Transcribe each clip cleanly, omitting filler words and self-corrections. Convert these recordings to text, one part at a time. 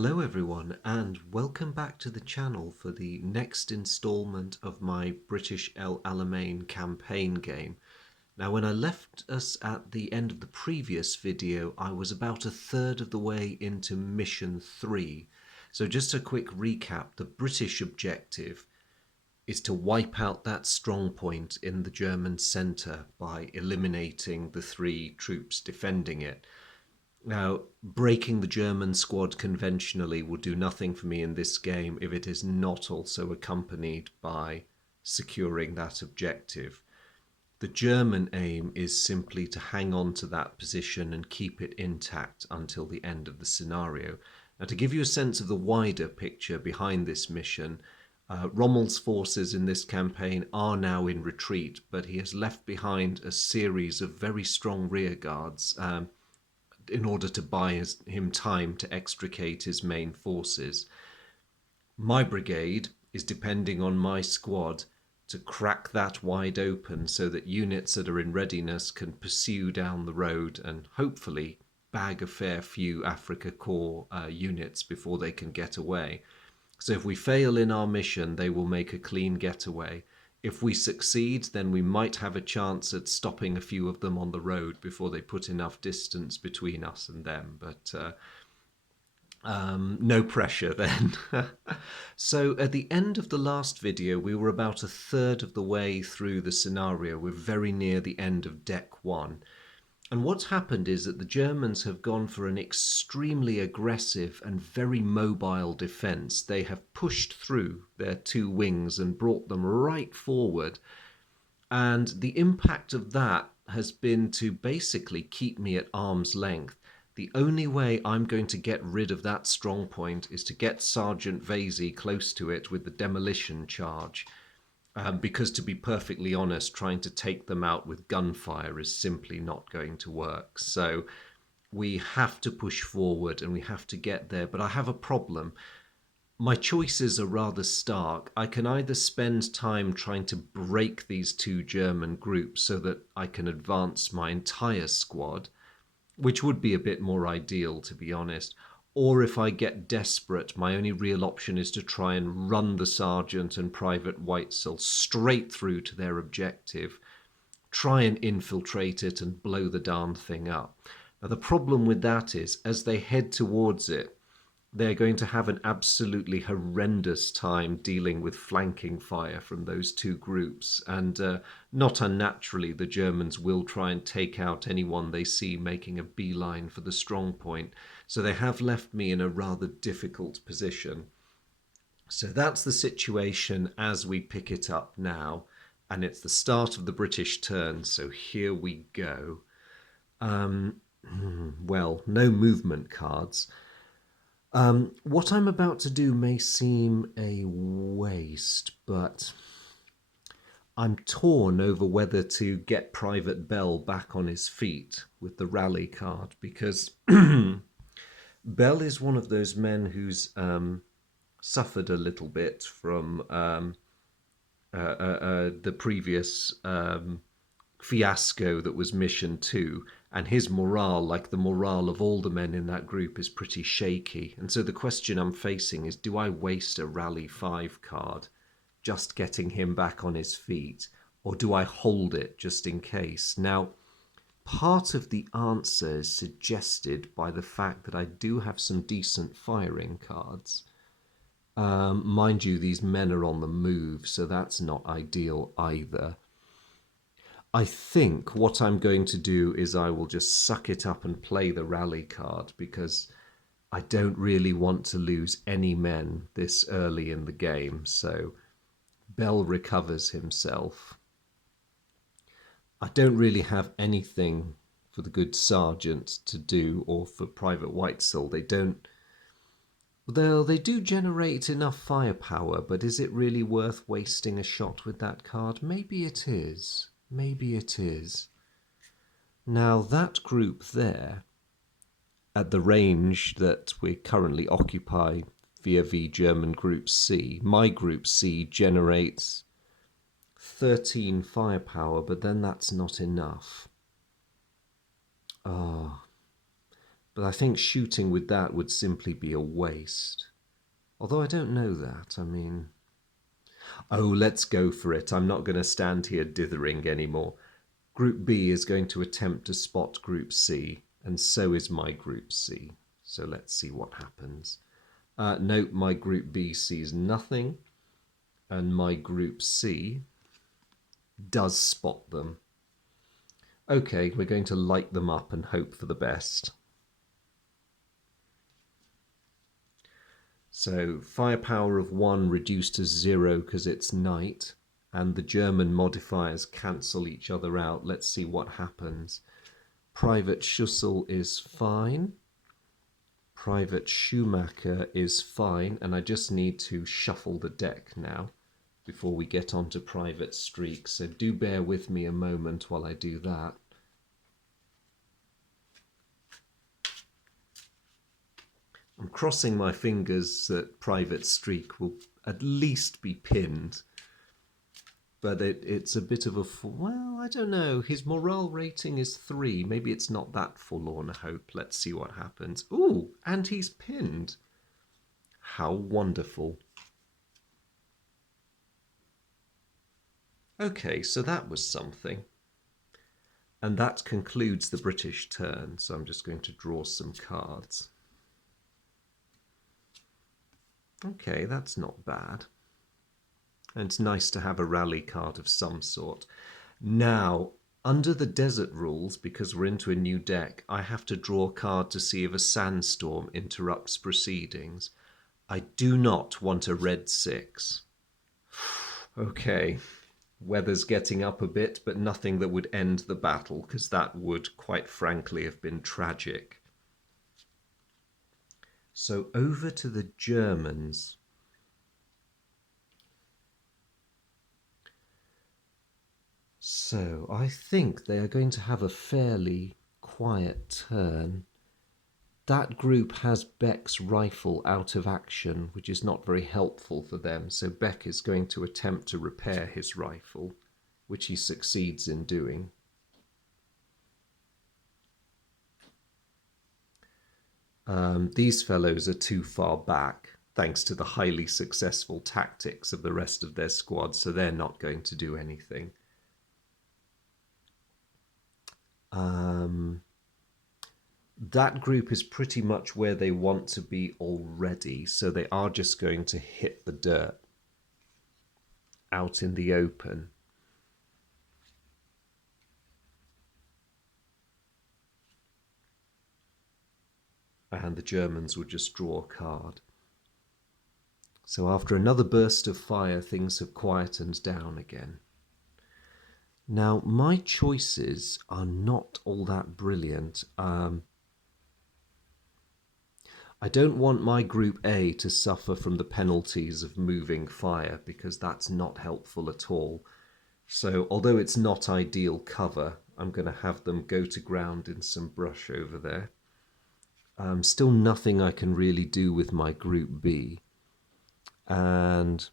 Hello everyone and welcome back to the channel for the next installment of my British Alamein campaign game. Now when I left us at the end of the previous video, I was about a third of the way into mission 3. So just a quick recap, the British objective is to wipe out that strong point in the German centre by eliminating the 3 troops defending it. Now, breaking the German squad conventionally will do nothing for me in this game if it is not also accompanied by securing that objective. The German aim is simply to hang on to that position and keep it intact until the end of the scenario. Now, to give you a sense of the wider picture behind this mission, Rommel's forces in this campaign are now in retreat, but he has left behind a series of very strong rearguards in order to buy him time to extricate his main forces. My brigade is depending on my squad to crack that wide open so that units that are in readiness can pursue down the road and hopefully bag a fair few Afrika Korps units before they can get away. So if we fail in our mission, they will make a clean getaway. If we succeed, then we might have a chance at stopping a few of them on the road before they put enough distance between us and them. But no pressure then. So at the end of the last video, we were about a third of the way through the scenario. We're very near the end of deck 1. And what's happened is that the Germans have gone for an extremely aggressive and very mobile defence. They have pushed through their 2 wings and brought them right forward. And the impact of that has been to basically keep me at arm's length. The only way I'm going to get rid of that strong point is to get Sergeant Vasey close to it with the demolition charge. Because to be perfectly honest, trying to take them out with gunfire is simply not going to work. So we have to push forward and we have to get there. But I have a problem. My choices are rather stark. I can either spend time trying to break these 2 German groups so that I can advance my entire squad, which would be a bit more ideal, to be honest. Or if I get desperate, my only real option is to try and run the Sergeant and Private Weitzel straight through to their objective, try and infiltrate it and blow the darn thing up. Now the problem with that is, as they head towards it, they're going to have an absolutely horrendous time dealing with flanking fire from those 2 groups. And not unnaturally, the Germans will try and take out anyone they see making a beeline for the strong point. So they have left me in a rather difficult position. So that's the situation as we pick it up now. And it's the start of the British turn, so here we go. Well, no movement cards. What I'm about to do may seem a waste, but I'm torn over whether to get Private Bell back on his feet with the rally card, because Bell is one of those men who's suffered a little bit from the previous fiasco that was Mission 2, and his morale, like the morale of all the men in that group, is pretty shaky. And so the question I'm facing is, do I waste a Rally 5 card just getting him back on his feet, or do I hold it just in case? Now, part of the answer is suggested by the fact that I do have some decent firing cards. Mind you, these men are on the move, so that's not ideal either. I think what I'm going to do is I will just suck it up and play the rally card, because I don't really want to lose any men this early in the game. So Bell recovers himself. I don't really have anything for the good sergeant to do, or for Private Weitzel. They do generate enough firepower, but is it really worth wasting a shot with that card? Maybe it is. Maybe it is. Now that group there, at the range that we currently occupy via German Group C, my Group C generates 13 firepower, but then that's not enough. But I think shooting with that would simply be a waste. Although I don't know that. I mean... Oh, let's go for it. I'm not going to stand here dithering anymore. Group B is going to attempt to spot Group C, and so is my Group C. So let's see what happens. Note my Group B sees nothing, and my Group C does spot them. Okay, we're going to light them up and hope for the best. So firepower of 1 reduced to 0 because it's night, and the German modifiers cancel each other out. Let's see what happens. Private Schussel is fine. Private Schumacher is fine, and I just need to shuffle the deck now before we get on to Private Streak. So do bear with me a moment while I do that. I'm crossing my fingers that Private Streak will at least be pinned. But it's a bit of a... Well, I don't know. His morale rating is 3. Maybe it's not that forlorn a hope. Let's see what happens. Ooh, and he's pinned. How wonderful. Okay, so that was something. And that concludes the British turn. So I'm just going to draw some cards. Okay, that's not bad. And it's nice to have a rally card of some sort. Now, under the desert rules, because we're into a new deck, I have to draw a card to see if a sandstorm interrupts proceedings. I do not want a red 6. Okay, weather's getting up a bit, but nothing that would end the battle, because that would, quite frankly, have been tragic. So over to the Germans. So I think they are going to have a fairly quiet turn. That group has Beck's rifle out of action, which is not very helpful for them. So Beck is going to attempt to repair his rifle, which he succeeds in doing. These fellows are too far back, thanks to the highly successful tactics of the rest of their squad, so they're not going to do anything. That group is pretty much where they want to be already, so they are just going to hit the dirt out in the open. And the Germans would just draw a card. So after another burst of fire, things have quietened down again. Now, my choices are not all that brilliant. I don't want my Group A to suffer from the penalties of moving fire, because that's not helpful at all. So, although it's not ideal cover, I'm going to have them go to ground in some brush over there. Still nothing I can really do with my Group B. And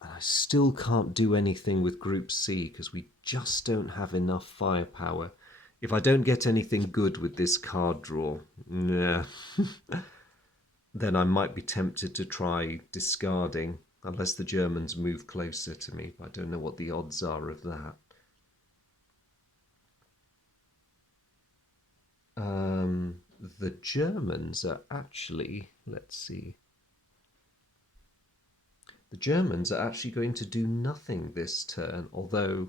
I still can't do anything with Group C because we just don't have enough firepower. If I don't get anything good with this card draw, nah, then I might be tempted to try discarding, unless the Germans move closer to me. But I don't know what the odds are of that. The Germans are actually, let's see. The Germans are actually going to do nothing this turn, although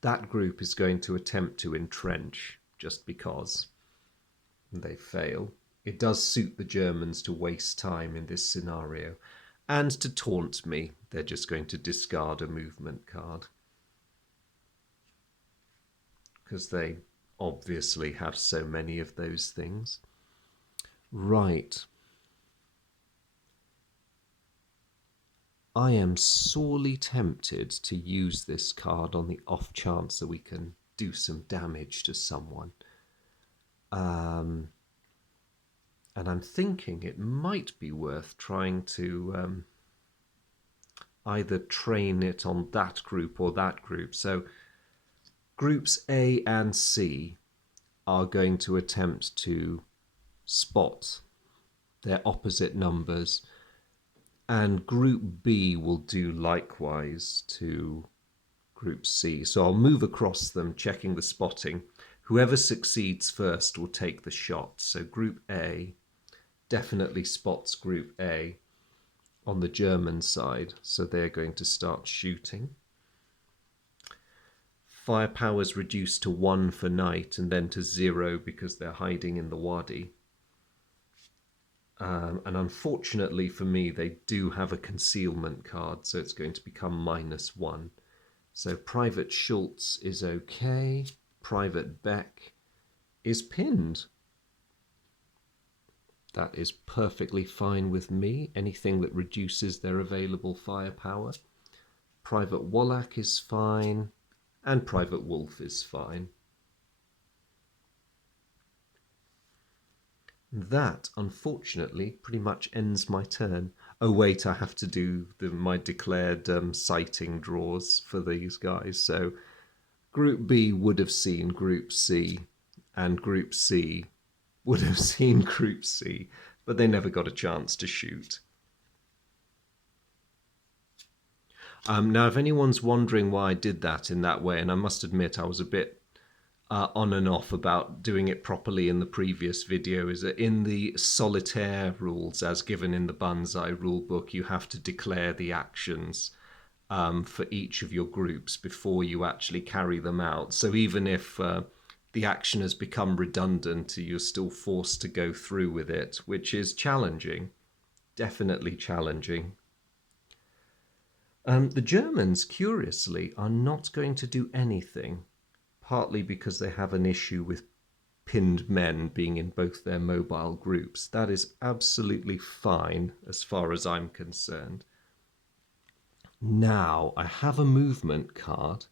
that group is going to attempt to entrench just because they fail. It does suit the Germans to waste time in this scenario. And to taunt me, they're just going to discard a movement card. Because they obviously have so many of those things. Right. I am sorely tempted to use this card on the off chance that we can do some damage to someone. And I'm thinking it might be worth trying to either train it on that group or that group. So groups A and C are going to attempt to spot their opposite numbers, and Group B will do likewise to Group C. So I'll move across them, checking the spotting. Whoever succeeds first will take the shot. So Group A definitely spots Group A on the German side, so they're going to start shooting. Firepower is reduced to 1 for night and then to 0 because they're hiding in the wadi. And unfortunately for me, they do have a concealment card, so it's going to become -1. So Private Schultz is okay. Private Beck is pinned. That is perfectly fine with me. Anything that reduces their available firepower. Private Wallach is fine. And Private Wolf is fine. That, unfortunately, pretty much ends my turn. Oh wait, I have to do my declared sighting draws for these guys. So Group B would have seen Group C, and Group C would have seen Group C, but they never got a chance to shoot. Now, if anyone's wondering why I did that in that way, and I must admit I was a bit on and off about doing it properly in the previous video, is that in the solitaire rules as given in the Banzai rulebook, you have to declare the actions for each of your groups before you actually carry them out. So even if the action has become redundant, you're still forced to go through with it, which is challenging, definitely challenging. The Germans, curiously, are not going to do anything, partly because they have an issue with pinned men being in both their mobile groups. That is absolutely fine as far as I'm concerned. Now, I have a movement card,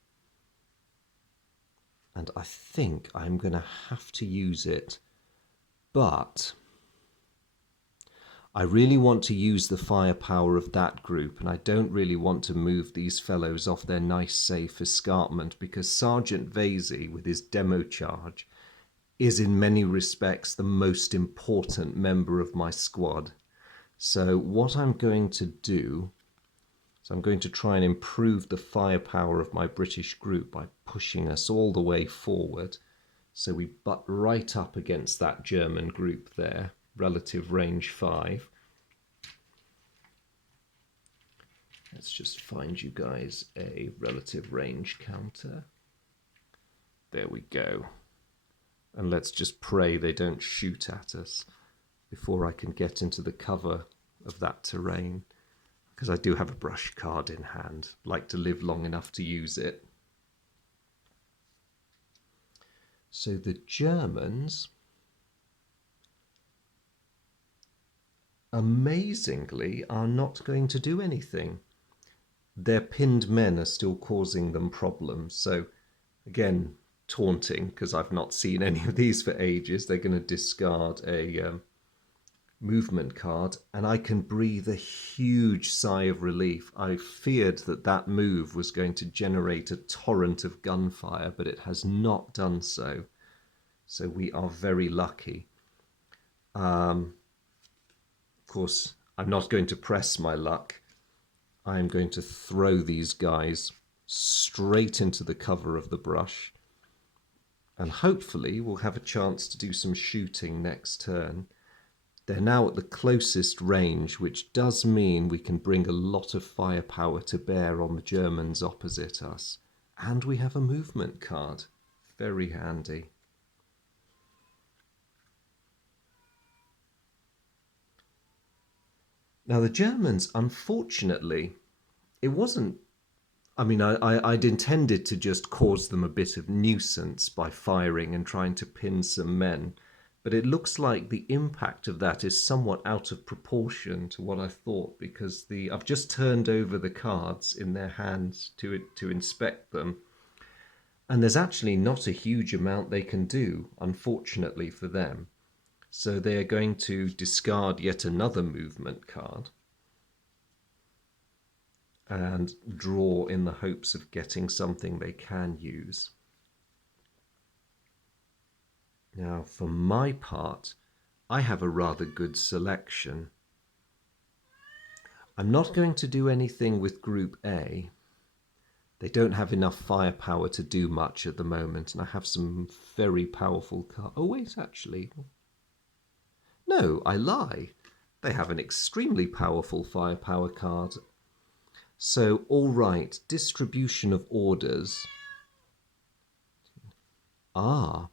and I think I'm going to have to use it, but I really want to use the firepower of that group, and I don't really want to move these fellows off their nice safe escarpment, because Sergeant Vasey, with his demo charge, is in many respects the most important member of my squad. So what I'm going to do is I'm going to try and improve the firepower of my British group by pushing us all the way forward. So we butt right up against that German group there, relative range 5. Let's just find you guys a relative range counter. There we go. And let's just pray they don't shoot at us before I can get into the cover of that terrain, because I do have a brush card in hand. I'd like to live long enough to use it. So the Germans, amazingly, are not going to do anything. Their pinned men are still causing them problems. So again, taunting, because I've not seen any of these for ages. They're going to discard a movement card, and I can breathe a huge sigh of relief. I feared that that move was going to generate a torrent of gunfire, but it has not done so. So we are very lucky. Of course, I'm not going to press my luck. I'm going to throw these guys straight into the cover of the brush, and hopefully we'll have a chance to do some shooting next turn. They're now at the closest range, which does mean we can bring a lot of firepower to bear on the Germans opposite us. And we have a movement card. Very handy. Now the Germans, unfortunately, it wasn't, I mean, I'd intended to just cause them a bit of nuisance by firing and trying to pin some men, but it looks like the impact of that is somewhat out of proportion to what I thought, because I've just turned over the cards in their hands to inspect them, and there's actually not a huge amount they can do, unfortunately for them. So they are going to discard yet another movement card and draw in the hopes of getting something they can use. Now, for my part, I have a rather good selection. I'm not going to do anything with Group A. They don't have enough firepower to do much at the moment, and I have some very powerful cards. Oh, wait, actually. No, I lie. They have an extremely powerful firepower card. So, all right, distribution of orders. Ah,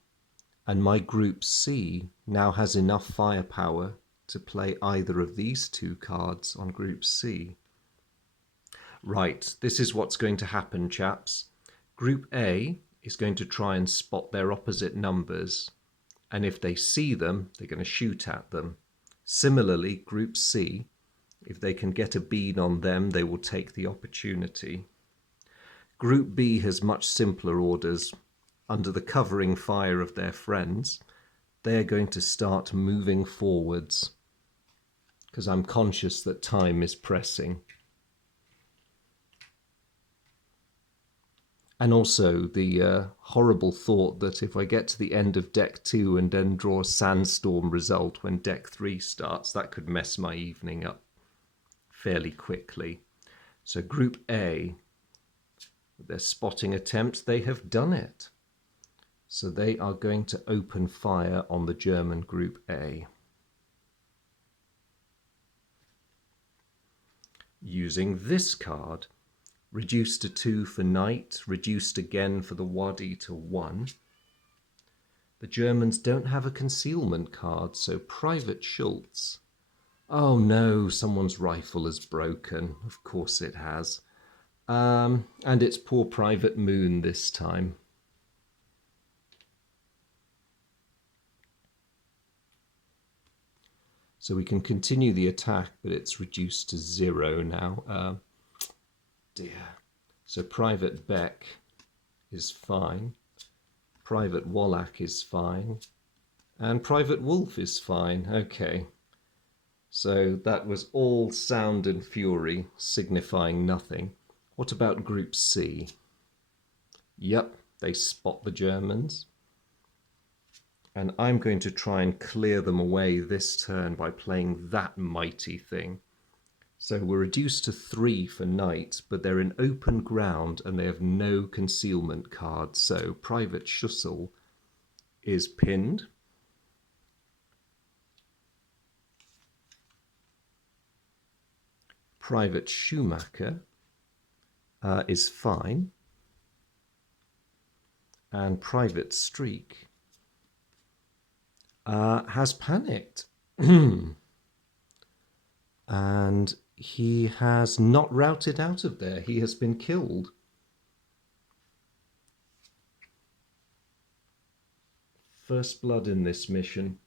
and my Group C now has enough firepower to play either of these two cards on Group C. Right, this is what's going to happen, chaps. Group A is going to try and spot their opposite numbers, and if they see them, they're going to shoot at them. Similarly, Group C, if they can get a bead on them, they will take the opportunity. Group B has much simpler orders. Under the covering fire of their friends, they are going to start moving forwards, because I'm conscious that time is pressing. And also the horrible thought that if I get to the end of deck 2 and then draw a sandstorm result when deck 3 starts, that could mess my evening up fairly quickly. So Group A, with their spotting attempt, they have done it. So they are going to open fire on the German Group A. Using this card. Reduced to 2 for knight, reduced again for the wadi to 1. The Germans don't have a concealment card, so Private Schultz. Oh no, someone's rifle is broken. Of course it has. And it's poor Private Moon this time. So we can continue the attack, but it's reduced to 0 now. Dear. So Private Beck is fine. Private Wallach is fine. And Private Wolf is fine. Okay. So that was all sound and fury, signifying nothing. What about Group C? Yep, they spot the Germans. And I'm going to try and clear them away this turn by playing that mighty thing. So we're reduced to 3 for knight, but they're in open ground and they have no concealment cards. So Private Schussel is pinned. Private Schumacher is fine. And Private Streak has panicked. And he has not routed out of there. He has been killed. First blood in this mission.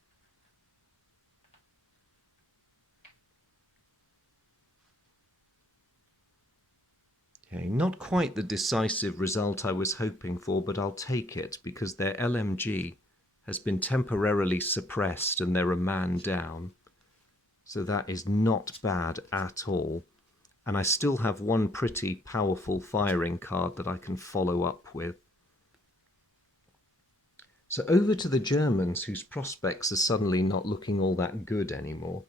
Okay, not quite the decisive result I was hoping for, but I'll take it because their LMG has been temporarily suppressed and they're a man down. So that is not bad at all. And I still have one pretty powerful firing card that I can follow up with. So over to the Germans, whose prospects are suddenly not looking all that good anymore.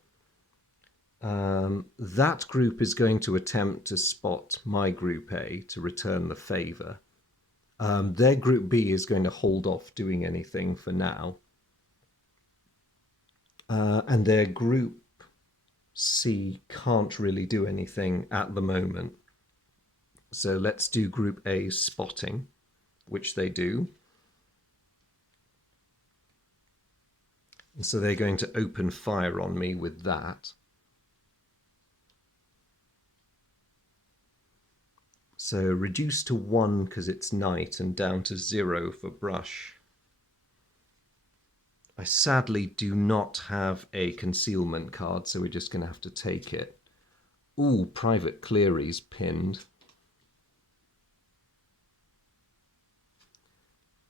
That group is going to attempt to spot my Group A to return the favour. Their Group B is going to hold off doing anything for now. And their Group C can't really do anything at the moment. So let's do Group A's spotting, which they do. And so they're going to open fire on me with that. So reduced to 1 because it's knight and down to 0 for brush. I sadly do not have a concealment card, so we're just going to have to take it. Ooh, Private Cleary's pinned.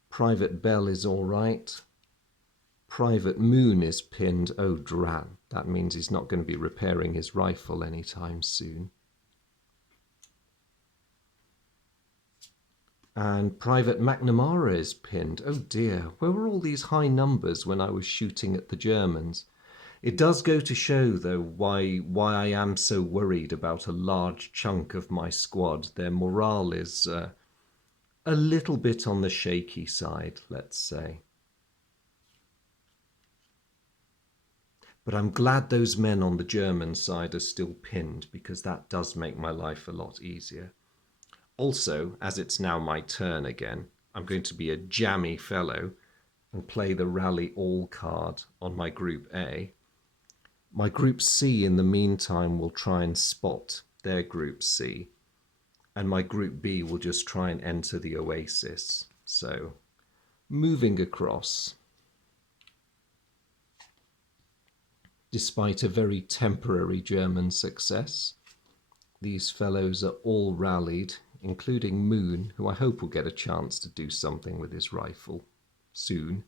Private Bell is all right. Private Moon is pinned. Oh, drat. That means he's not going to be repairing his rifle anytime soon. And Private McNamara is pinned. Oh dear, where were all these high numbers when I was shooting at the Germans? It does go to show, though, why I am so worried about a large chunk of my squad. Their morale is a little bit on the shaky side, let's say. But I'm glad those men on the German side are still pinned, because that does make my life a lot easier. Also, as it's now my turn again, I'm going to be a jammy fellow and play the Rally All card on my Group A. My Group C, in the meantime, will try and spot their Group C, and my Group B will just try and enter the oasis. So, moving across. Despite a very temporary German success, these fellows are all rallied, including Moon, who I hope will get a chance to do something with his rifle soon.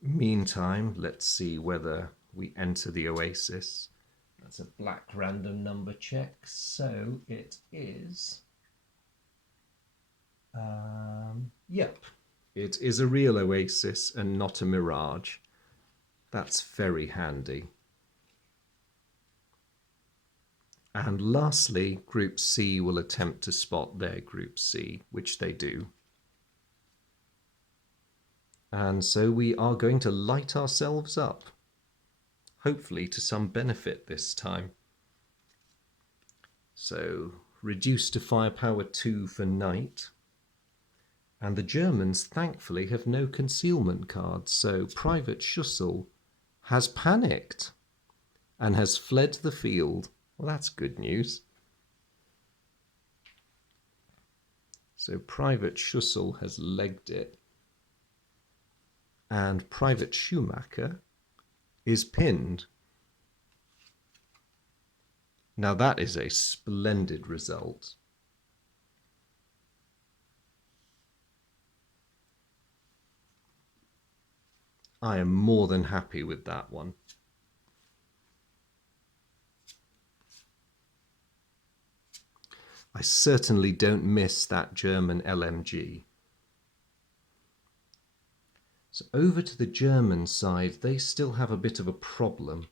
Meantime, let's see whether we enter the oasis. That's a black random number check, so it is... Yep, it is a real oasis and not a mirage. That's very handy. And lastly, Group C will attempt to spot their Group C, which they do. And so we are going to light ourselves up, hopefully to some benefit this time. So, reduced to firepower 2 for night. And the Germans, thankfully, have no concealment cards, so Private Schussel has panicked and has fled the field. Well, that's good news. So Private Schussel has legged it. And Private Schumacher is pinned. Now that is a splendid result. I am more than happy with that one. I certainly don't miss that German LMG. So over to the German side, they still have a bit of a problem.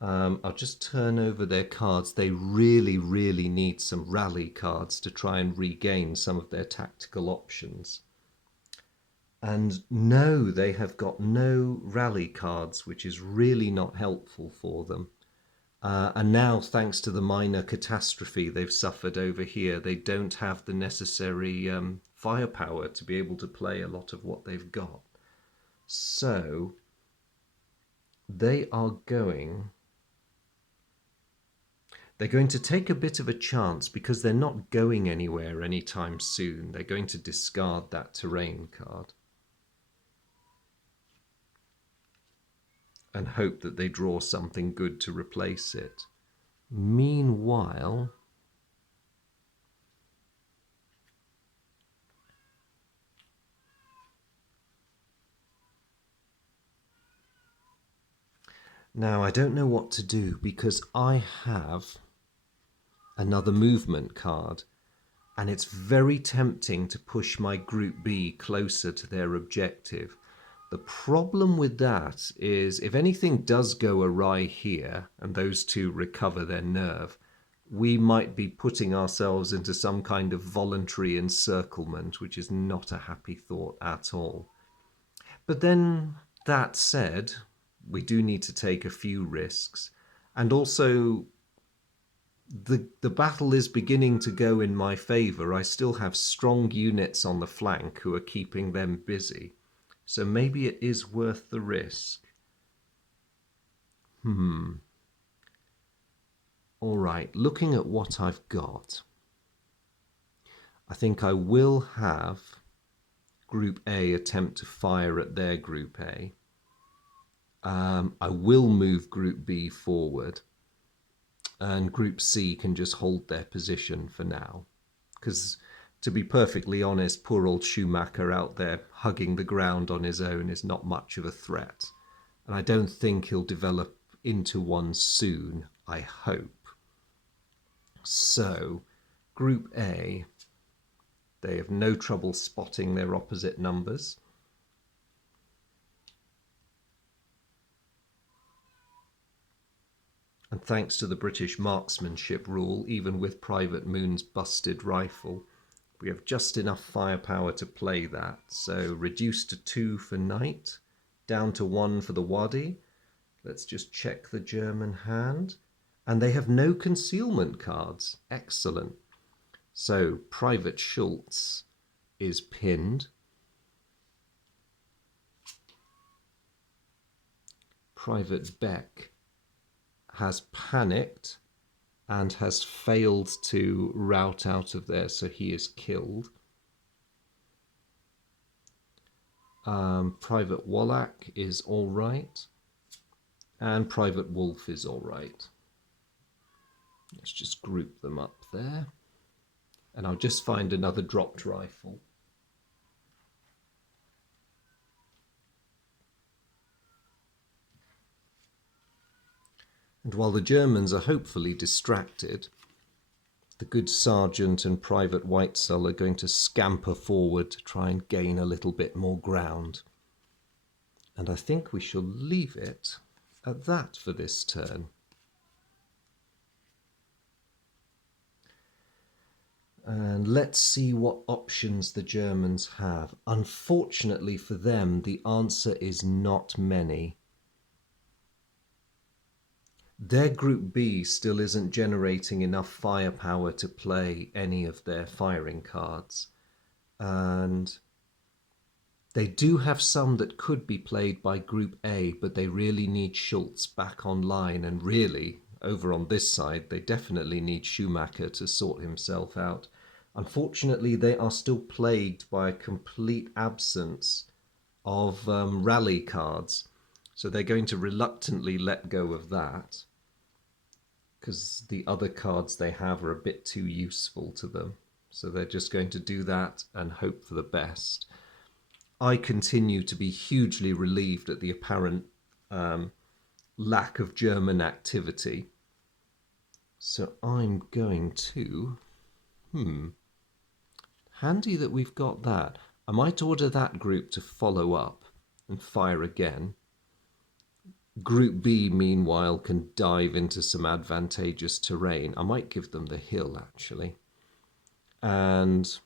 I'll just turn over their cards. They really, really need some rally cards to try and regain some of their tactical options. And no, they have got no rally cards, which is really not helpful for them. And now, thanks to the minor catastrophe they've suffered over here, they don't have the necessary firepower to be able to play a lot of what they've got. So they are going... They're going to take a bit of a chance because they're not going anywhere anytime soon. They're going to discard that terrain card and hope that they draw something good to replace it. Meanwhile, now I don't know what to do because I have another movement card and it's very tempting to push my Group B closer to their objective. The problem with that is if anything does go awry here and those two recover their nerve, we might be putting ourselves into some kind of voluntary encirclement, which is not a happy thought at all. But then, that said, we do need to take a few risks. And also, the battle is beginning to go in my favour. I still have strong units on the flank who are keeping them busy. So maybe it is worth the risk. All right, looking at what I've got, I think I will have Group A attempt to fire at their Group A. I will move Group B forward, and Group C can just hold their position for now. Because, to be perfectly honest, poor old Schumacher out there hugging the ground on his own is not much of a threat. And I don't think he'll develop into one soon, I hope. So, Group A, they have no trouble spotting their opposite numbers. And thanks to the British marksmanship rule, even with Private Moon's busted rifle, we have just enough firepower to play that. So reduced to 2 for Knight, down to 1 for the Wadi. Let's just check the German hand. And they have no concealment cards. Excellent. So Private Schultz is pinned. Private Beck has panicked and has failed to rout out of there, so he is killed. Private Wallach is all right, and Private Wolf is all right. Let's just group them up there, and I'll just find another dropped rifle. And while the Germans are hopefully distracted, the good Sergeant and Private Weitzel are going to scamper forward to try and gain a little bit more ground. And I think we shall leave it at that for this turn. And let's see what options the Germans have. Unfortunately for them, the answer is not many. Their Group B still isn't generating enough firepower to play any of their firing cards. And they do have some that could be played by Group A, but they really need Schultz back online. And really, over on this side, they definitely need Schumacher to sort himself out. Unfortunately, they are still plagued by a complete absence of rally cards. So they're going to reluctantly let go of that because the other cards they have are a bit too useful to them. So they're just going to do that and hope for the best. I continue to be hugely relieved at the apparent lack of German activity. So I'm going to... Handy that we've got that. I might order that group to follow up and fire again. Group B, meanwhile, can dive into some advantageous terrain. I might give them the hill, actually. And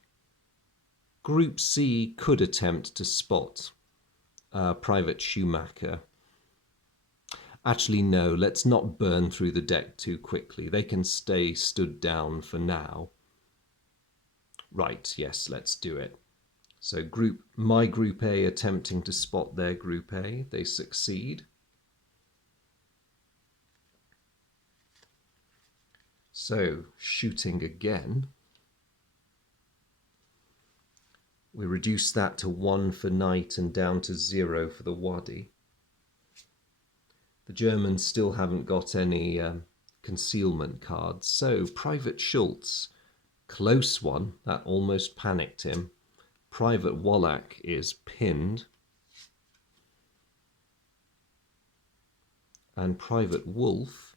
Group C could attempt to spot Private Schumacher. Actually, no, let's not burn through the deck too quickly. They can stay stood down for now. Right, yes, let's do it. So my Group A attempting to spot their Group A. They succeed. So, shooting again. We reduce that to 1 for Knight and down to 0 for the Wadi. The Germans still haven't got any concealment cards. So, Private Schultz, close one, that almost panicked him. Private Wallach is pinned. And Private Wolf,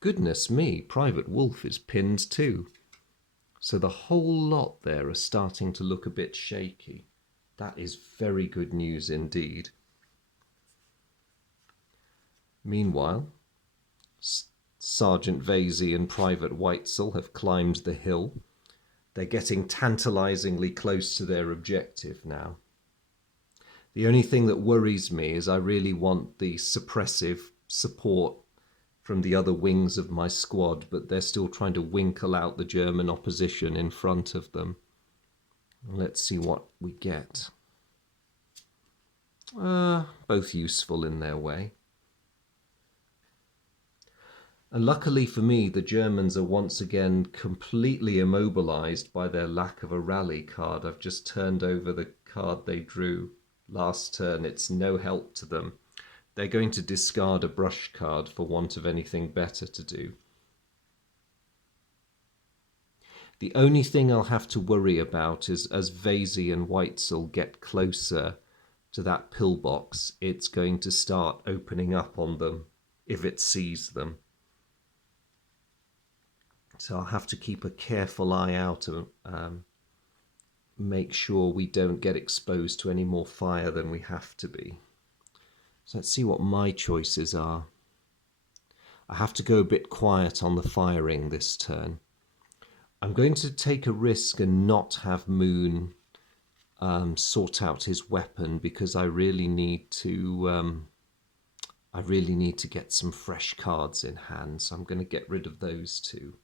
goodness me, Private Wolf is pinned too. So the whole lot there are starting to look a bit shaky. That is very good news indeed. Meanwhile, Sergeant Vasey and Private Weitzel have climbed the hill. They're getting tantalizingly close to their objective now. The only thing that worries me is I really want the suppressive support from the other wings of my squad, but they're still trying to winkle out the German opposition in front of them. Let's see what we get. Both useful in their way. And luckily for me, the Germans are once again completely immobilized by their lack of a rally card. I've just turned over the card they drew last turn. It's no help to them. They're going to discard a brush card for want of anything better to do. The only thing I'll have to worry about is as Vasey and Weitzel get closer to that pillbox, it's going to start opening up on them if it sees them. So I'll have to keep a careful eye out and make sure we don't get exposed to any more fire than we have to be. So let's see what my choices are. I have to go a bit quiet on the firing this turn. I'm going to take a risk and not have Moon sort out his weapon, because I really need to get some fresh cards in hand, so I'm going to get rid of those two.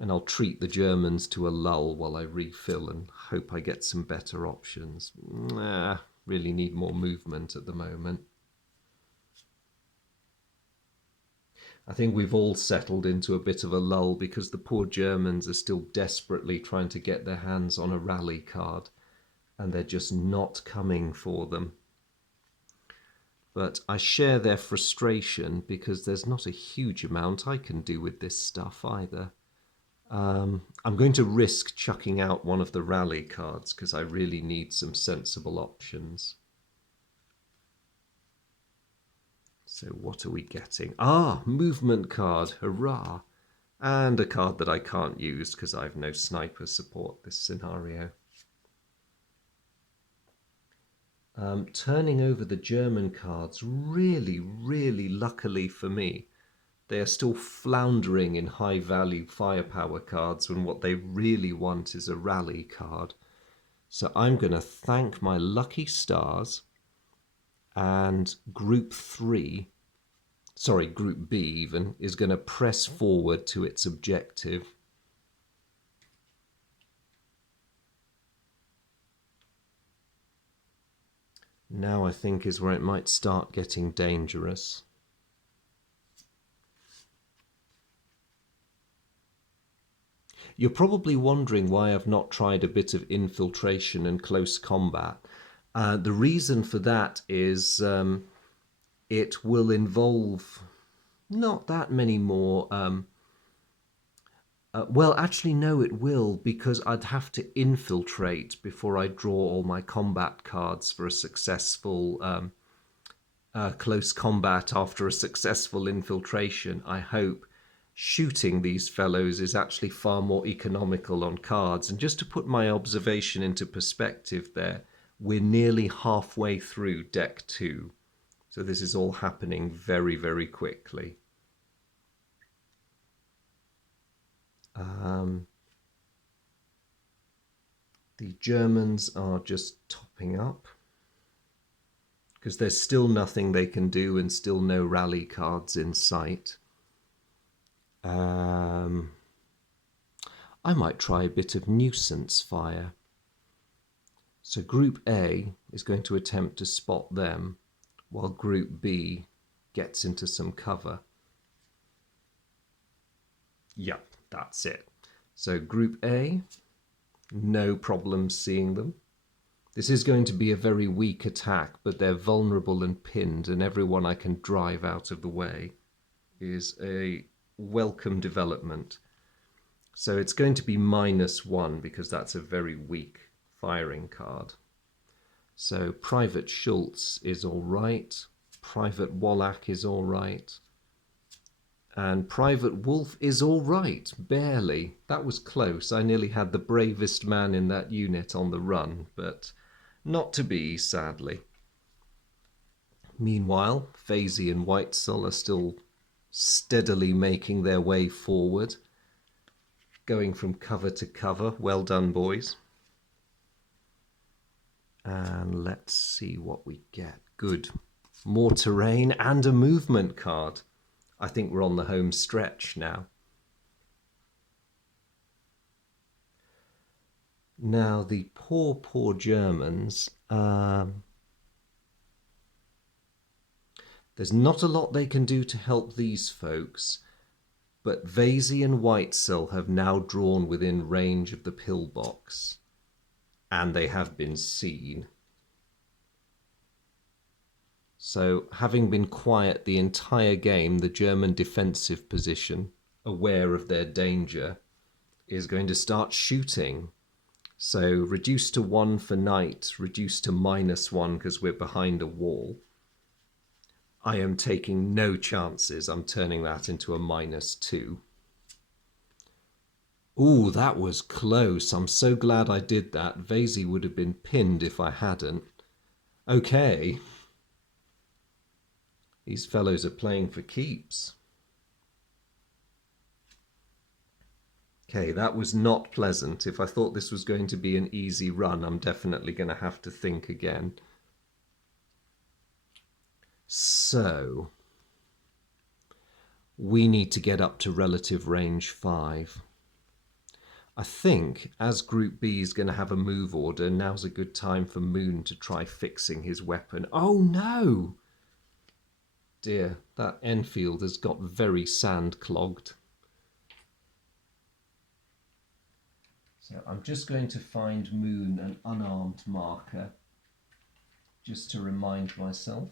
And I'll treat the Germans to a lull while I refill and hope I get some better options. Really need more movement at the moment. I think we've all settled into a bit of a lull because the poor Germans are still desperately trying to get their hands on a rally card, and they're just not coming for them. But I share their frustration because there's not a huge amount I can do with this stuff either. I'm going to risk chucking out one of the rally cards because I really need some sensible options. So what are we getting? Movement card, hurrah! And a card that I can't use because I have no sniper support this scenario. Turning over the German cards, really, really luckily for me, they are still floundering in high-value firepower cards when what they really want is a rally card. So I'm going to thank my lucky stars, and Group B even, is going to press forward to its objective. Now I think is where it might start getting dangerous. You're probably wondering why I've not tried a bit of infiltration and close combat. The reason for that is it will involve not that many more... well, actually, no, it will, because I'd have to infiltrate before I draw all my combat cards for a successful close combat after a successful infiltration, I hope. Shooting these fellows is actually far more economical on cards. And just to put my observation into perspective there, we're nearly halfway through deck 2. So this is all happening very, very quickly. The Germans are just topping up because there's still nothing they can do and still no rally cards in sight. I might try a bit of nuisance fire. So Group A is going to attempt to spot them while Group B gets into some cover. Yep, that's it. So Group A, no problem seeing them. This is going to be a very weak attack, but they're vulnerable and pinned, and everyone I can drive out of the way is a welcome development. So it's going to be -1 because that's a very weak firing card. So Private Schultz is all right. Private Wallach is all right. And Private Wolf is all right, barely. That was close. I nearly had the bravest man in that unit on the run, but not to be, sadly. Meanwhile, Vasey and Weitzel are still steadily making their way forward, going from cover to cover. Well done, boys. And let's see what we get. Good. More terrain and a movement card. I think we're on the home stretch now. Now, the poor, poor Germans, there's not a lot they can do to help these folks, but Vasey and Weitzel have now drawn within range of the pillbox, and they have been seen. So, having been quiet the entire game, the German defensive position, aware of their danger, is going to start shooting. So, reduced to 1 for night, reduced to -1 because we're behind a wall. I am taking no chances. I'm turning that into a -2. Ooh, that was close. I'm so glad I did that. Vasey would have been pinned if I hadn't. Okay. These fellows are playing for keeps. Okay, that was not pleasant. If I thought this was going to be an easy run, I'm definitely going to have to think again. So, we need to get up to relative range 5. I think, as Group B is going to have a move order, now's a good time for Moon to try fixing his weapon. Oh no! Dear, that Enfield has got very sand-clogged. So I'm just going to find Moon an unarmed marker, just to remind myself.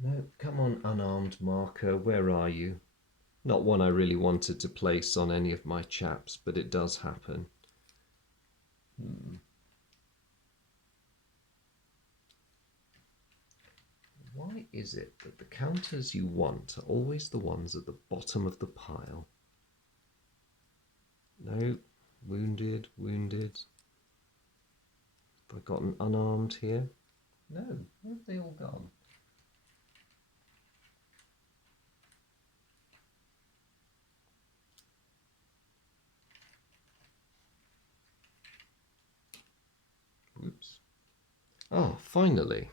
No, come on, unarmed marker, where are you? Not one I really wanted to place on any of my chaps, but it does happen. Why is it that the counters you want are always the ones at the bottom of the pile? No, wounded, wounded. Have I got an unarmed here? No, where have they all gone? Oops. Oh, finally.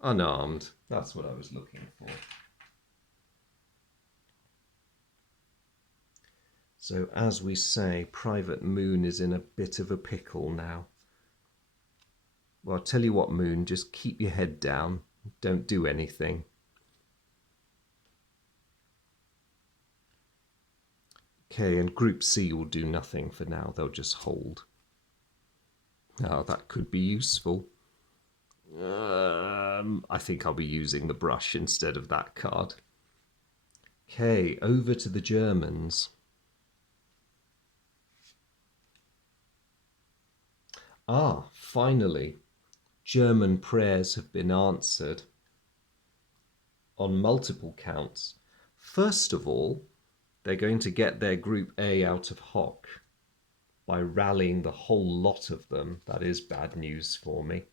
Unarmed. That's what I was looking for. So as we say, Private Moon is in a bit of a pickle now. Well, I'll tell you what, Moon, just keep your head down. Don't do anything. Okay, and Group C will do nothing for now. They'll just hold. Oh, that could be useful. I think I'll be using the brush instead of that card. Okay, over to the Germans. Ah, finally, German prayers have been answered on multiple counts. First of all, they're going to get their Group A out of hock by rallying the whole lot of them. That is bad news for me.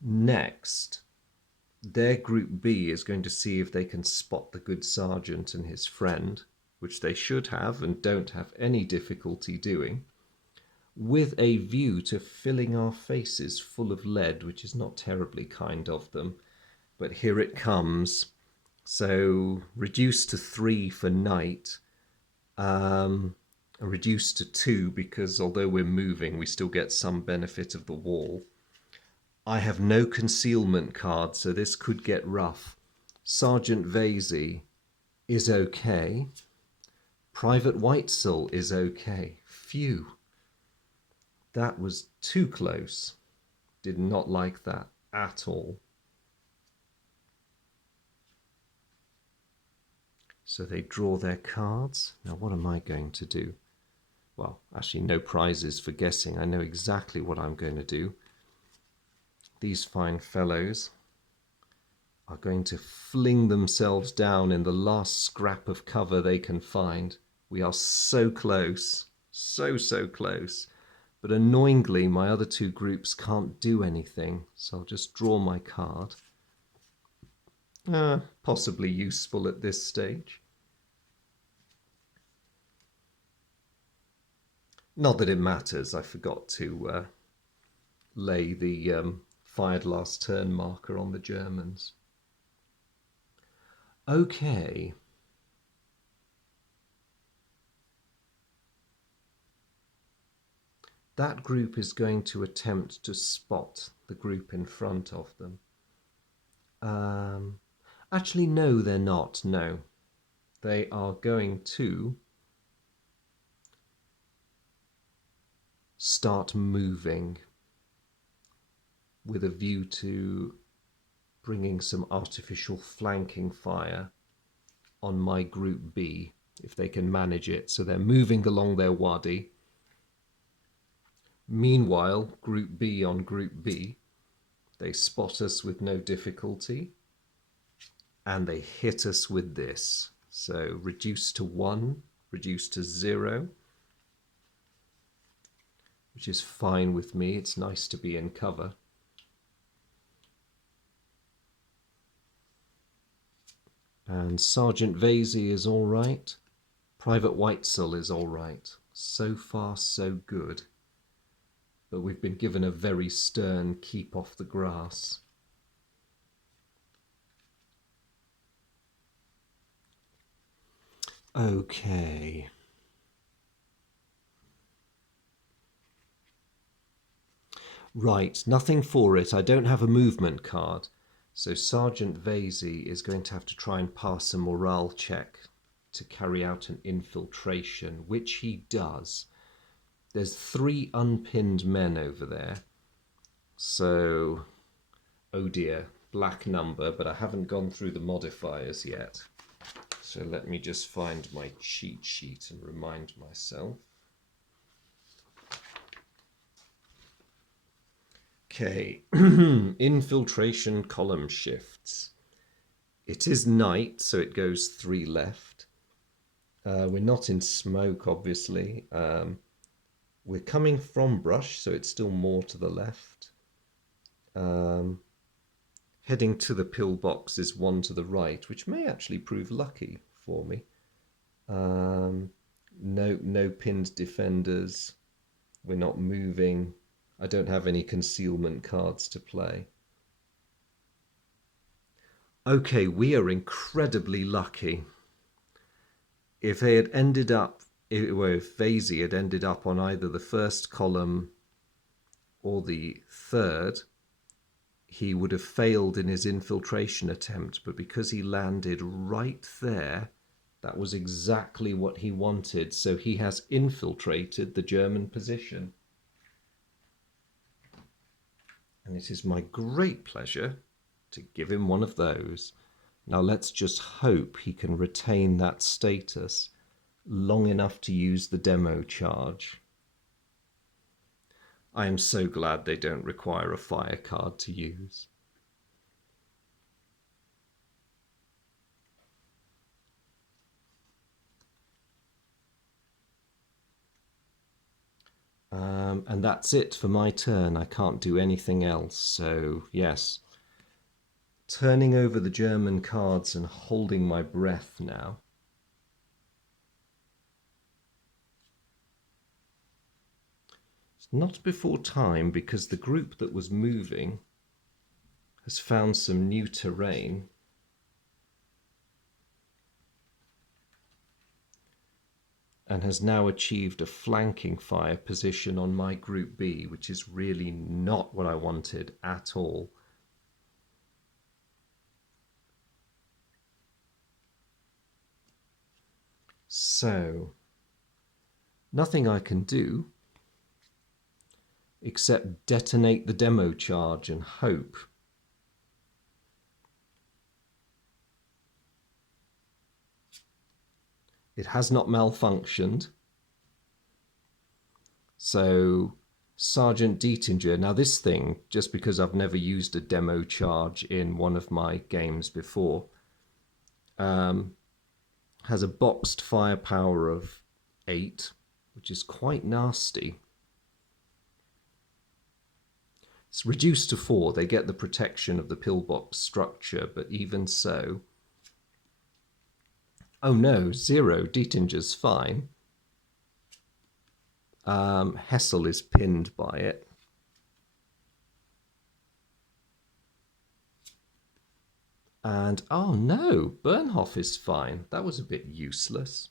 Next, their Group B is going to see if they can spot the good sergeant and his friend, which they should have and don't have any difficulty doing, with a view to filling our faces full of lead, which is not terribly kind of them. But here it comes. So reduced to 3 for night, reduced to 2 because although we're moving, we still get some benefit of the wall. I have no concealment card, so this could get rough. Sergeant Vasey is okay. Private Whitesell is okay. Phew. That was too close. Did not like that at all. So they draw their cards. Now what am I going to do? Well, actually no prizes for guessing. I know exactly what I'm going to do. These fine fellows are going to fling themselves down in the last scrap of cover they can find. We are so close, so close. But annoyingly, my other two groups can't do anything, so I'll just draw my card. Possibly useful at this stage. Not that it matters, I forgot to lay the fired last turn marker on the Germans. Okay. That group is going to attempt to spot the group in front of them. Actually, no, they're not. No. They are going to start moving with a view to bringing some artificial flanking fire on my Group B, if they can manage it. So they're moving along their wadi. Meanwhile, Group B on Group B, they spot us with no difficulty, and they hit us with this. So reduce to 1, reduce to 0, which is fine with me. It's nice to be in cover. And Sergeant Vasey is all right. Private Whitesell is all right. So far, so good. But we've been given a very stern keep off the grass. Okay. Right, nothing for it. I don't have a movement card. So Sergeant Vasey is going to have to try and pass a morale check to carry out an infiltration, which he does. There's 3 unpinned men over there. So, oh dear, black number, but I haven't gone through the modifiers yet. So let me just find my cheat sheet and remind myself. Okay, infiltration column shifts. It is night, so it goes 3 left. We're not in smoke, obviously. We're coming from brush, so it's still more to the left. Heading to the pillbox is 1 to the right, which may actually prove lucky for me. No pinned defenders. We're not moving. I don't have any concealment cards to play. Okay, we are incredibly lucky. If they had ended up, if Vasey had ended up on either the first column or the third, he would have failed in his infiltration attempt. But because he landed right there, that was exactly what he wanted. So he has infiltrated the German position. And it is my great pleasure to give him one of those. Now let's just hope he can retain that status long enough to use the demo charge. I am so glad they don't require a fire card to use. And that's it for my turn. I can't do anything else. So yes, turning over the German cards and holding my breath now. It's not before time because the group that was moving has found some new terrain. And has now achieved a flanking fire position on my Group B, which is really not what I wanted at all. So, nothing I can do except detonate the demo charge and hope. It has not malfunctioned. So Sergeant Dietinger, now this thing, just because I've never used a demo charge in one of my games before, has a boxed firepower of 8, which is quite nasty. It's reduced to 4. They get the protection of the pillbox structure, but even so... Oh no, 0. Dietinger's fine. Hessel is pinned by it. And, oh no, Bernhoff is fine. That was a bit useless.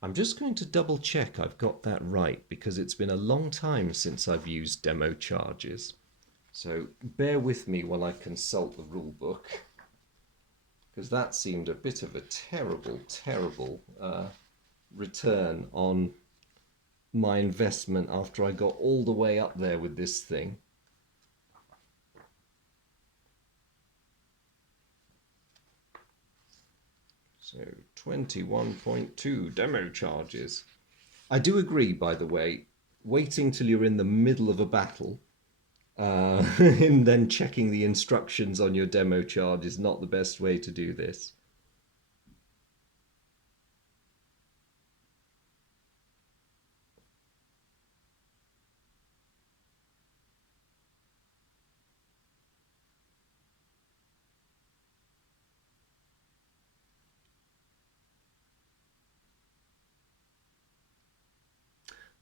I'm just going to double check I've got that right, because it's been a long time since I've used demo charges. So bear with me while I consult the rule book, because that seemed a bit of a terrible, terrible return on my investment after I got all the way up there with this thing. So 21.2 demo charges. I do agree, by the way, waiting till you're in the middle of a battle and then checking the instructions on your demo charge is not the best way to do this.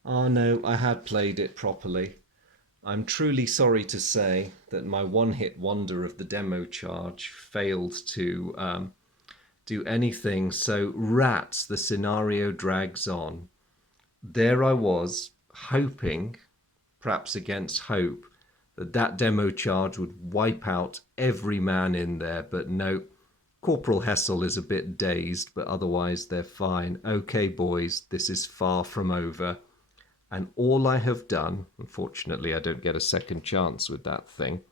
Oh no, I had played it properly. I'm truly sorry to say that my one-hit wonder of the demo charge failed to do anything. So rats, the scenario drags on. There I was, hoping, perhaps against hope, that that demo charge would wipe out every man in there, but no. Corporal Hessel is a bit dazed, but otherwise they're fine. Okay, boys, this is far from over. And all I have done, unfortunately, I don't get a second chance with that thing.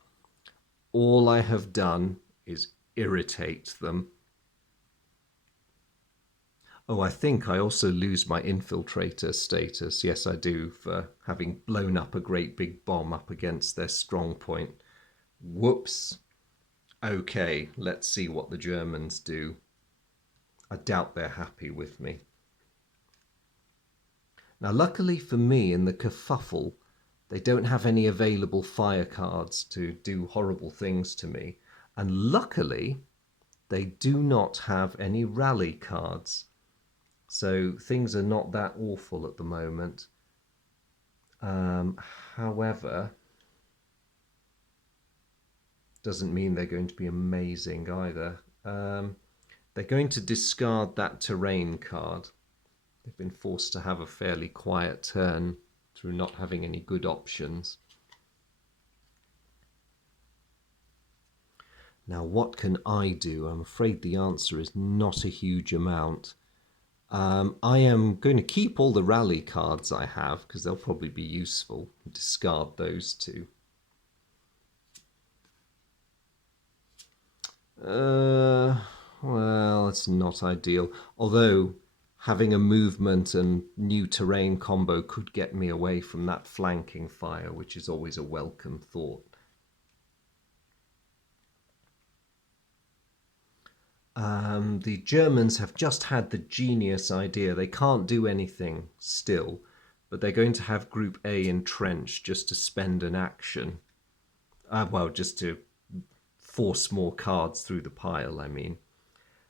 All I have done is irritate them. Oh, I think I also lose my infiltrator status. Yes, I do, for having blown up a great big bomb up against their strong point. Whoops. Okay, let's see what the Germans do. I doubt they're happy with me. Now, luckily for me, in the kerfuffle, they don't have any available fire cards to do horrible things to me. And luckily, they do not have any rally cards. So things are not that awful at the moment. However, doesn't mean they're going to be amazing either. They're going to discard that terrain card. They've been forced to have a fairly quiet turn through not having any good options. Now, what can I do? I'm afraid the answer is not a huge amount. I am going to keep all the rally cards I have because they'll probably be useful. Discard those two. Well, it's not ideal. Although having a movement and new terrain combo could get me away from that flanking fire, which is always a welcome thought. The Germans have just had the genius idea. They can't do anything still, but they're going to have Group A entrenched just to spend an action. Well, just to force more cards through the pile, I mean.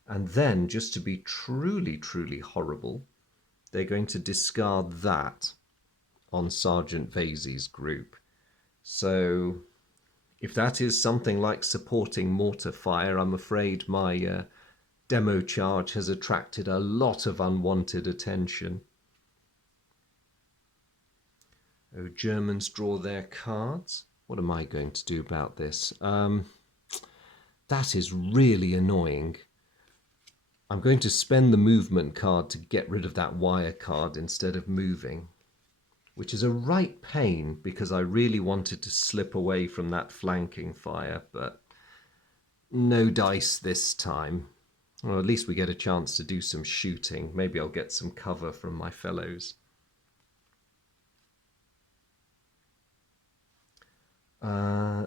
And then, just to be truly, truly horrible, they're going to discard that on Sergeant Vasey's group. So, if that is something like supporting mortar fire, I'm afraid my demo charge has attracted a lot of unwanted attention. Oh, Germans draw their cards. What am I going to do about this? That is really annoying. I'm going to spend the movement card to get rid of that wire card instead of moving, which is a right pain because I really wanted to slip away from that flanking fire, but no dice this time. Well, at least we get a chance to do some shooting. Maybe I'll get some cover from my fellows.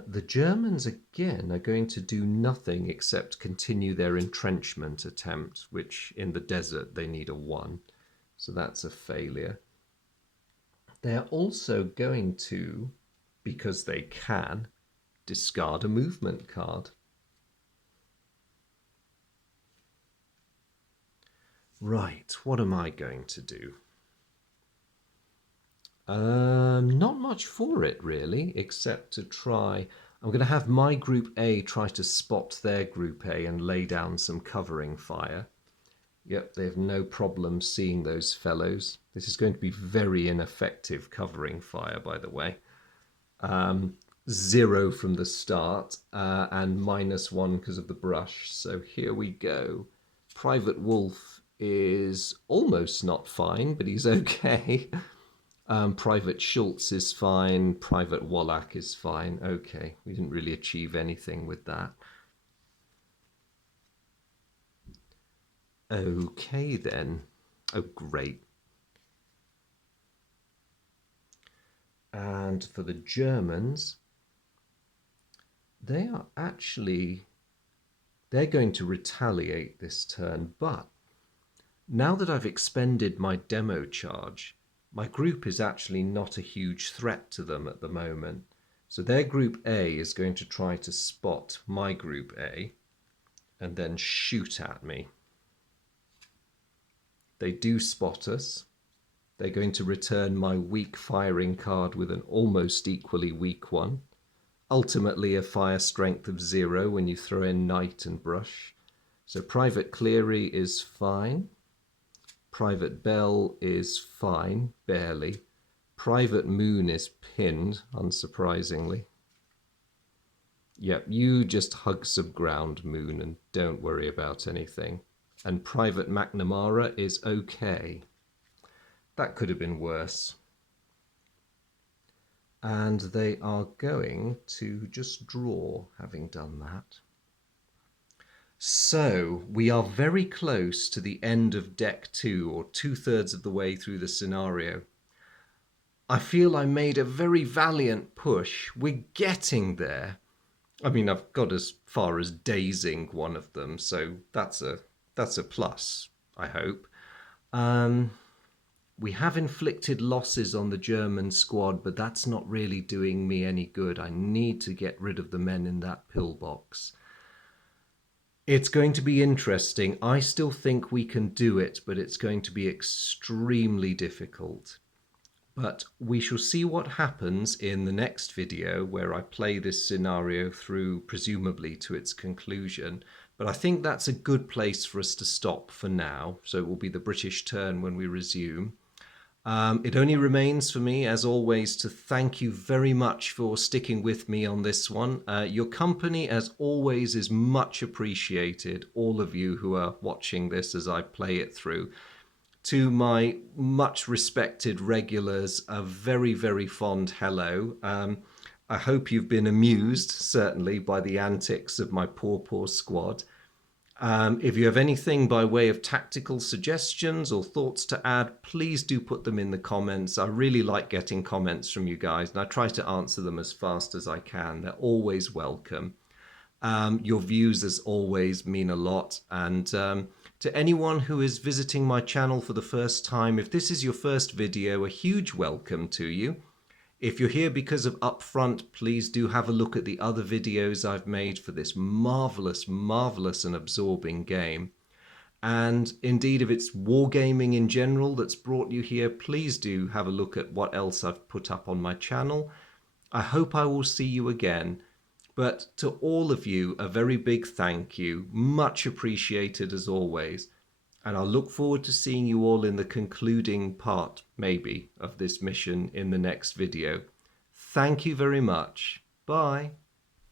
The Germans, again, are going to do nothing except continue their entrenchment attempt, which in the desert they need a 1. So that's a failure. They're also going to, because they can, discard a movement card. Right, what am I going to do? Not much for it, really, except to try... I'm going to have my Group A try to spot their Group A and lay down some covering fire. Yep, they have no problem seeing those fellows. This is going to be very ineffective covering fire, by the way. 0 from the start and -1 because of the brush. So here we go. Private Wolf is almost not fine, but he's okay. Private Schultz is fine. Private Wallach is fine. Okay, we didn't really achieve anything with that. Okay then. Oh, great. And for the Germans, they're going to retaliate this turn, but now that I've expended my demo charge, my group is actually not a huge threat to them at the moment. So their group A is going to try to spot my group A and then shoot at me. They do spot us. They're going to return my weak firing card with an almost equally weak one. Ultimately a fire strength of 0 when you throw in Knight and Brush. So Private Cleary is fine. Private Bell is fine, barely. Private Moon is pinned, unsurprisingly. Yep, you just hug some ground, Moon, and don't worry about anything. And Private McNamara is okay. That could have been worse. And they are going to just draw, having done that. So we are very close to the end of deck 2, or 2/3 of the way through the scenario. I feel I made a very valiant push. We're getting there. I mean, I've got as far as dazing one of them, so that's a plus, I hope. We have inflicted losses on the German squad, but that's not really doing me any good. I need to get rid of the men in that pillbox. It's going to be interesting. I still think we can do it, but it's going to be extremely difficult. But we shall see what happens in the next video, where I play this scenario through, presumably to its conclusion. But I think that's a good place for us to stop for now. So it will be the British turn when we resume. It only remains for me, as always, to thank you very much for sticking with me on this one. Your company, as always, is much appreciated, all of you who are watching this as I play it through. To my much respected regulars, a very, very fond hello. I hope you've been amused, certainly, by the antics of my poor squad. If you have anything by way of tactical suggestions or thoughts to add, please do put them in the comments. I really like getting comments from you guys, and I try to answer them as fast as I can. They're always welcome. Your views, as always, mean a lot. And to anyone who is visiting my channel for the first time, if this is your first video, a huge welcome to you. If you're here because of Upfront, please do have a look at the other videos I've made for this marvelous, marvelous and absorbing game. And indeed, if it's wargaming in general that's brought you here, please do have a look at what else I've put up on my channel. I hope I will see you again. But to all of you, a very big thank you. Much appreciated as always. And I'll look forward to seeing you all in the concluding part, maybe, of this mission in the next video. Thank you very much. Bye.